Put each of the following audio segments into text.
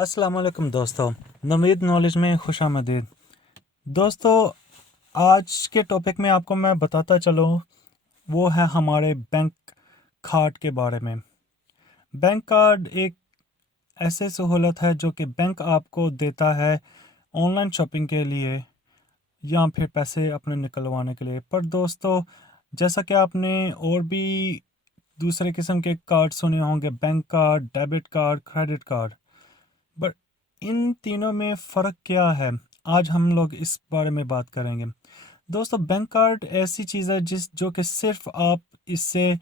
अस्सलाम वालेकुम दोस्तों, नवीद नॉलेज में खुश आमदीद। दोस्तों, आज के टॉपिक में आपको मैं बताता चलूँ, वो है हमारे बैंक कार्ड के बारे में। बैंक कार्ड एक ऐसी सहूलत है जो कि बैंक आपको देता है ऑनलाइन शॉपिंग के लिए या फिर पैसे अपने निकलवाने के लिए। पर दोस्तों, जैसा कि आपने और भी दूसरे किस्म के कार्ड सुने होंगे, bank card, debit card, credit card, but in तीनों में फ़र्क क्या है, आज हम लोग इस बारे में बात करेंगे। दोस्तों, बैंक कार्ड ऐसी चीज़ है जो कि सिर्फ आप इससे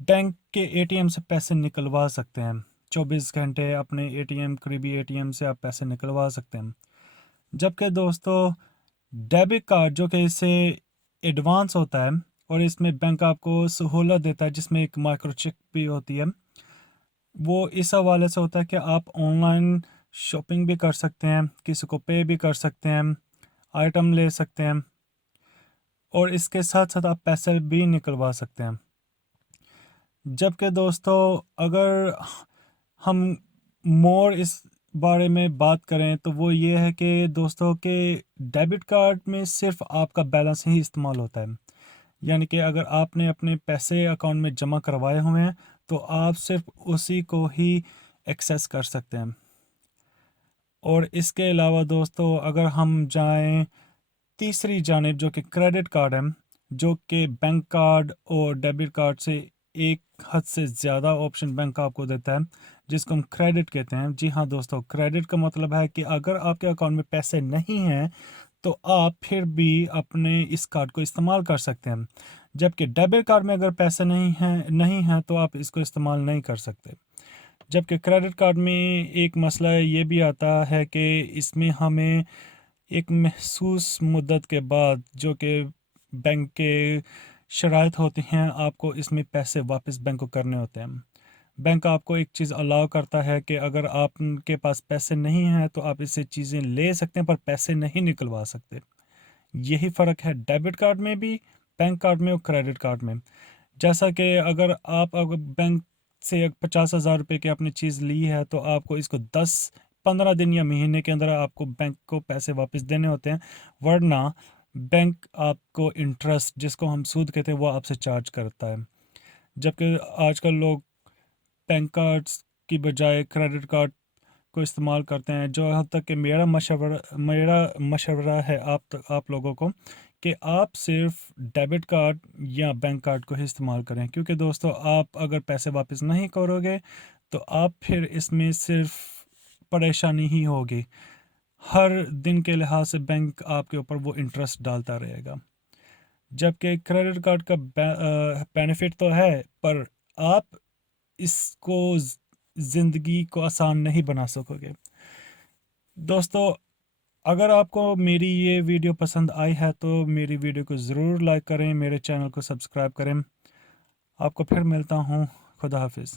बैंक के एटीएम से पैसे निकलवा सकते हैं। 24 घंटे अपने एटीएम, करीबी एटीएम से आप पैसे निकलवा सकते हैं। जबकि दोस्तों, डेबिट कार्ड जो कि इससे एडवांस होता है और इसमें बैंक आपको सहूलत देता है, जिसमें एक माइक्रोचिप भी होती है। वो इस हवाले से होता है कि आप ऑनलाइन शॉपिंग भी कर सकते हैं, किसी को पे भी कर सकते हैं, आइटम ले सकते हैं और इसके साथ साथ आप पैसे भी निकलवा सकते हैं। जबकि दोस्तों, अगर हम मोर इस बारे में बात करें तो वो ये है कि दोस्तों के डेबिट कार्ड में सिर्फ आपका बैलेंस ही इस्तेमाल होता है। यानी कि अगर आपने अपने पैसे अकाउंट में जमा करवाए हुए हैं तो आप सिर्फ उसी को ही एक्सेस कर सकते हैं। और इसके अलावा दोस्तों, अगर हम जाएं तीसरी जानिब जो कि क्रेडिट कार्ड है, जो कि बैंक कार्ड और डेबिट कार्ड से एक हद से ज़्यादा ऑप्शन बैंक आपको देता है, जिसको हम क्रेडिट कहते हैं। जी हाँ दोस्तों, क्रेडिट का मतलब है कि अगर आपके अकाउंट में पैसे नहीं हैं तो आप फिर भी अपने इस कार्ड को इस्तेमाल कर सकते हैं। जबकि डेबिट कार्ड में अगर पैसे नहीं हैं तो आप इसको इस्तेमाल नहीं कर सकते। जबकि क्रेडिट कार्ड में एक मसला ये भी आता है कि इसमें हमें एक महसूस मुद्दत के बाद जो कि बैंक के शराइत होती हैं, आपको इसमें पैसे वापस बैंक को करने होते हैं। बैंक आपको एक चीज़ अलाउ करता है कि अगर आपके पास पैसे नहीं हैं तो आप इससे चीज़ें ले सकते हैं पर पैसे नहीं निकलवा सकते। यही फ़र्क है डेबिट कार्ड में भी, बैंक कार्ड में और क्रेडिट कार्ड में। जैसा कि अगर बैंक से 50,000 रुपये की आपने चीज़ ली है तो आपको इसको 10-15 दिन या महीने के अंदर आपको बैंक को पैसे वापस देने होते हैं, वरना बैंक आपको इंटरेस्ट, जिसको हम सूद कहते हैं, वो आपसे चार्ज करता है। जबकि आजकल लोग बैंक कार्ड्स की बजाय क्रेडिट कार्ड को इस्तेमाल करते हैं। जो हद तक कि मेरा मशवरा है आप लोगों को कि आप सिर्फ डेबिट कार्ड या बैंक कार्ड को ही इस्तेमाल करें, क्योंकि दोस्तों आप अगर पैसे वापस नहीं करोगे तो आप फिर इसमें सिर्फ परेशानी ही होगी। हर दिन के लिहाज से बैंक आपके ऊपर वो इंटरेस्ट डालता रहेगा। जबकि क्रेडिट कार्ड का बेनिफिट तो है, पर आप इसको ज़िंदगी को आसान नहीं बना सकोगे। दोस्तों, अगर आपको मेरी ये वीडियो पसंद आई है तो मेरी वीडियो को ज़रूर लाइक करें, मेरे चैनल को सब्सक्राइब करें। आपको फिर मिलता हूँ। खुदा हाफिज़।